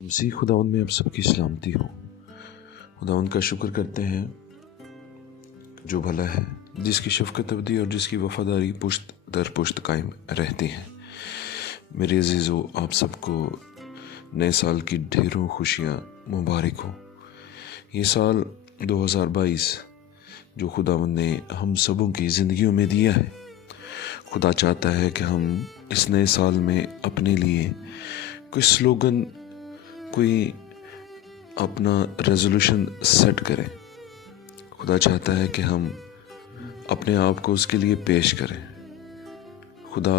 मसीह खुदावंद में आप सबकी सलामती हो। खुदावंद का शुक्र करते हैं जो भला है, जिसकी शफ़क़त अबदी और जिसकी वफ़ादारी पुश्त दर पुश्त कायम रहती है। मेरे अज़ीज़ों, आप सबको नए साल की ढेरों खुशियाँ मुबारक हो। ये साल 2022 जो खुदावंद ने हम सबों की ज़िंदगियों में दिया है, खुदा चाहता है कि हम इस नए साल में अपने लिए कोई स्लोगन, कोई अपना रेजोल्यूशन सेट करें। खुदा चाहता है कि हम अपने आप को उसके लिए पेश करें। खुदा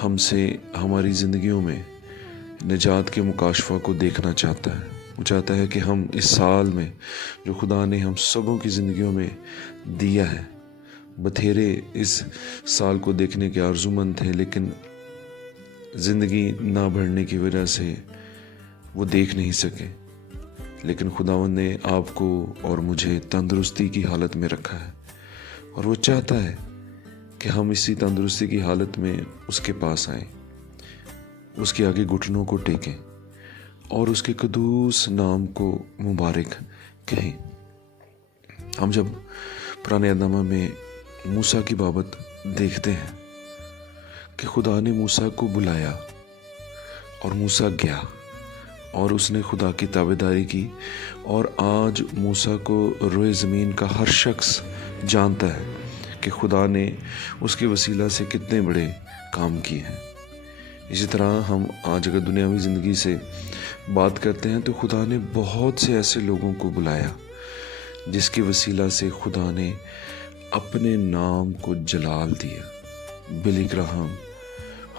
हमसे हमारी ज़िंदगियों में निजात के मुकाशफा को देखना चाहता है। वो चाहता है कि हम इस साल में जो खुदा ने हम सबों की ज़िंदगियों में दिया है, बथेरे इस साल को देखने के आरज़ूमंद थे, लेकिन ज़िंदगी ना बढ़ने की वजह से वो देख नहीं सके। लेकिन खुदावंद ने आपको और मुझे तंदुरुस्ती की हालत में रखा है, और वो चाहता है कि हम इसी तंदुरुस्ती की हालत में उसके पास आएं, उसके आगे घुटनों को टेकें और उसके कदूस नाम को मुबारक कहें। हम जब पुराने अहदनामा में मूसा की बाबत देखते हैं कि खुदा ने मूसा को बुलाया और मूसा गया और उसने खुदा की ताबेदारी की, और आज मूसा को रोए ज़मीन का हर शख्स जानता है कि खुदा ने उसके वसीला से कितने बड़े काम किए हैं। इसी तरह हम आज अगर दुनियावी ज़िंदगी से बात करते हैं तो खुदा ने बहुत से ऐसे लोगों को बुलाया जिसके वसीला से खुदा ने अपने नाम को जलाल दिया। बिली ग्राहम,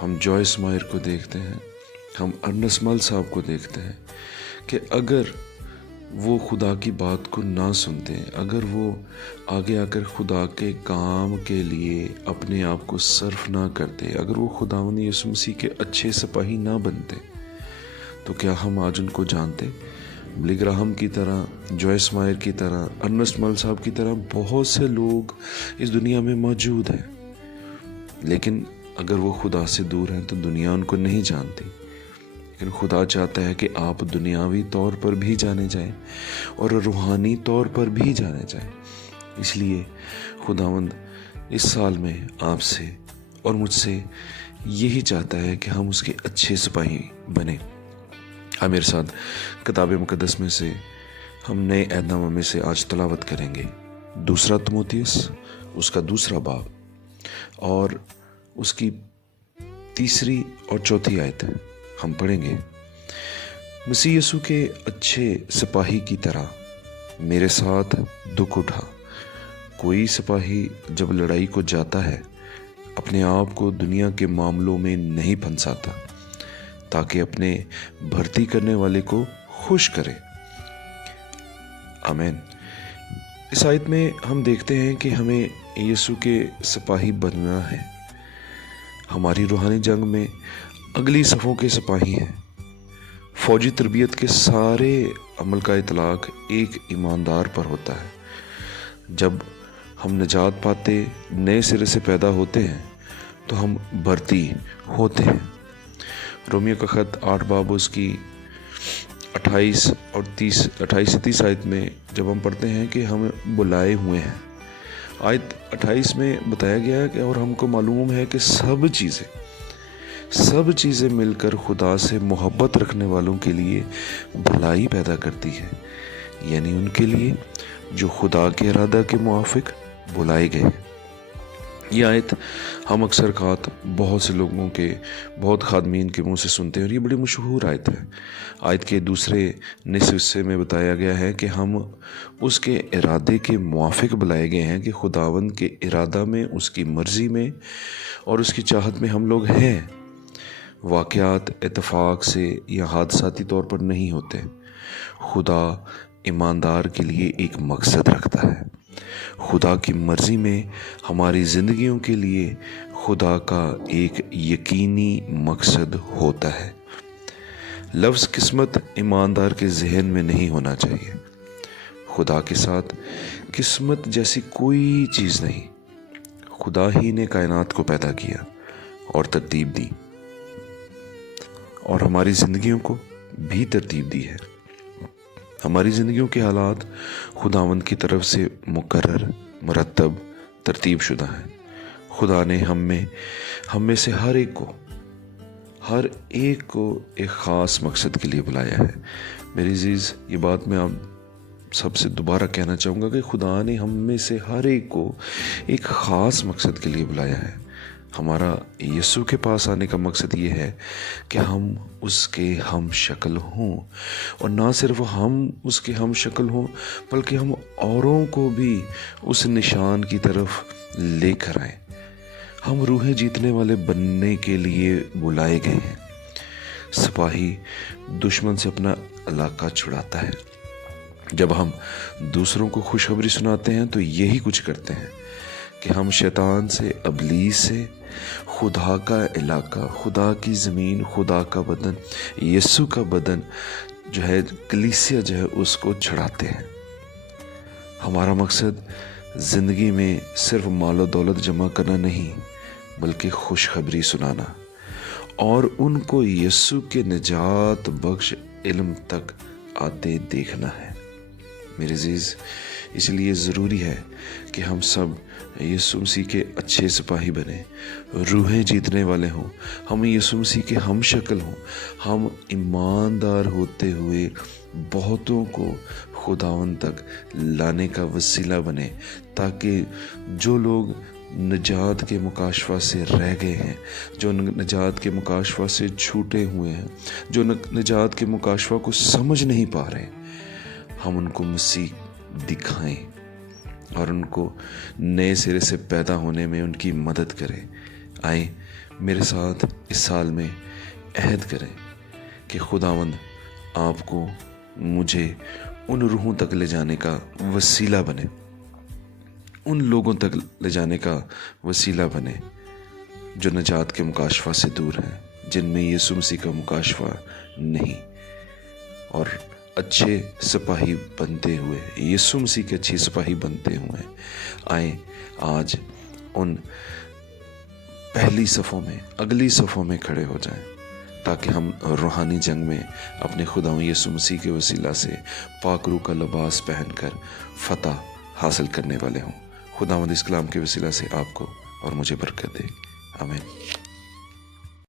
हम जॉयस मायर को देखते हैं, हम अर्नेस्ट मल साहब को देखते हैं कि अगर वो खुदा की बात को ना सुनते, अगर वो आगे आकर खुदा के काम के लिए अपने आप को सर्फ ना करते, अगर वो खुदावंद यीशु मसीह के अच्छे सिपाही ना बनते, तो क्या हम आज उनको जानते? बिली ग्राहम की तरह, जॉयस मायर की तरह, अर्नेस्ट मल साहब की तरह बहुत से लोग इस दुनिया में मौजूद हैं, लेकिन अगर वो खुदा से दूर हैं तो दुनिया उनको नहीं जानती। लेकिन खुदा चाहता है कि आप दुनियावी तौर पर भी जाने जाएं और रूहानी तौर पर भी जाने जाएं। इसलिए खुदावंद इस साल में आपसे और मुझसे यही चाहता है कि हम उसके अच्छे सिपाही बने। आप मेरे साथ किताब मुकद्दस में से हम नए अहदनामा में से आज तलावत करेंगे 2 तीमुथियुस उसका 2 बाब और उसकी 3 और 4 आयत हम पढ़ेंगे। मसीह यीशु के अच्छे सिपाही की तरह मेरे साथ दुख उठा। कोई सिपाही जब लड़ाई को जाता है अपने आप को दुनिया के मामलों में नहीं फंसाता, ताकि अपने भर्ती करने वाले को खुश करे। आमीन। इस आयत में हम देखते हैं कि हमें यीशु के सिपाही बनना है। हमारी रूहानी जंग में अगली सफ़ों के सिपाही हैं। फ़ौजी तरबियत के सारे अमल का इतलाक़ एक ईमानदार पर होता है। जब हम निजात पाते, नए सिरे से पैदा होते हैं, तो हम भर्ती होते हैं। रोमियो का ख़त 8 बाब उसकी 28 से 30 आयत में जब हम पढ़ते हैं कि हम बुलाए हुए हैं, आयत 28 में बताया गया है कि और हमको मालूम है कि सब चीज़ें मिलकर खुदा से मोहब्बत रखने वालों के लिए भलाई पैदा करती है, यानी उनके लिए जो खुदा के इरादा के मुआफिक बुलाए गए। ये आयत हम अक्सर बहुत से लोगों के, बहुत खादमीन के मुंह से सुनते हैं, और ये बड़ी मशहूर आयत है। आयत के दूसरे निसफ हिस्से में बताया गया है कि हम उसके इरादे के मुआफिक बुलाए गए हैं, कि खुदावंद के इरादा में, उसकी मर्ज़ी में और उसकी चाहत में हम लोग हैं। वाक़यात इत्तेफाक से या हादसाती तौर पर नहीं होते। खुदा ईमानदार के लिए एक मकसद रखता है। खुदा की मर्ज़ी में हमारी ज़िंदगियों के लिए खुदा का एक यकीनी मकसद होता है। लफ्ज़ किस्मत ईमानदार के जहन में नहीं होना चाहिए। खुदा के साथ किस्मत जैसी कोई चीज़ नहीं। खुदा ही ने कायनात को पैदा किया और तरतीब दी, और हमारी ज़िंदगियों को بھی ترتیب دی ہے۔ ہماری زندگیوں کے حالات خداوند کی طرف سے مقرر، مرتب، ترتیب شدہ ہیں۔ خدا نے ہم میں سے ہر ایک کو ایک خاص مقصد کے لیے بلایا ہے۔ میری عزیز، یہ بات میں آپ سب سے دوبارہ کہنا چاہوں گا کہ خدا نے ہم میں سے ہر ایک کو ایک خاص مقصد کے لیے بلایا ہے۔ ہمارا یسوع کے پاس آنے کا مقصد یہ ہے کہ ہم اس کے ہم شکل ہوں، اور نہ صرف ہم اس کے ہم شکل ہوں بلکہ ہم اوروں کو بھی اس نشان کی طرف لے کر آئیں۔ ہم روحیں جیتنے والے بننے کے لیے بلائے گئے ہیں۔ سپاہی دشمن سے اپنا علاقہ چھڑاتا ہے۔ جب ہم دوسروں کو خوشخبری سناتے ہیں تو یہی کچھ کرتے ہیں کہ ہم شیطان سے، ابلیس سے، خدا کا علاقہ، خدا کی زمین، خدا کا بدن، یسوع کا بدن جو ہے، کلیسیا جو ہے، اس کو چھڑاتے ہیں۔ ہمارا مقصد زندگی میں صرف مال و دولت جمع کرنا نہیں بلکہ خوشخبری سنانا اور ان کو یسوع کے نجات بخش علم تک آتے دیکھنا ہے۔ میرے عزیز، اس لیے ضروری ہے کہ ہم سب یسوع مسیح کے اچھے سپاہی بنیں، روحیں جیتنے والے ہوں، ہم یسوع مسیح کے ہم شکل ہوں، ہم ایماندار ہوتے ہوئے بہتوں کو خداوند تک لانے کا وسیلہ بنے، تاکہ جو لوگ نجات کے مکاشفہ سے رہ گئے ہیں، جو نجات کے مکاشفہ سے چھوٹے ہوئے ہیں، جو نجات کے مکاشفہ کو سمجھ نہیں پا رہے، ہم ان کو مسیح دکھائیں اور ان کو نئے سرے سے پیدا ہونے میں ان کی مدد کریں۔ آئیں میرے ساتھ اس سال میں عہد کریں کہ خداوند آپ کو، مجھے ان روحوں تک لے جانے کا وسیلہ بنے، ان لوگوں تک لے جانے کا وسیلہ بنے جو نجات کے مکاشفہ سے دور ہیں، جن میں یسوع مسیح کا مکاشفہ نہیں، اور اچھے سپاہی بنتے ہوئے، یسوع مسیح کے اچھے سپاہی بنتے ہوئے آئیں آج ان پہلی صفوں میں، اگلی صفوں میں کھڑے ہو جائیں، تاکہ ہم روحانی جنگ میں اپنے خداوند یسوع مسیح کے وسیلہ سے پاک روح کا لباس پہن کر فتح حاصل کرنے والے ہوں۔ خداوند اس کلام کے وسیلہ سے آپ کو اور مجھے برکت دے، آمین۔